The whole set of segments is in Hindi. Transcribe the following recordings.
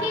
6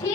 6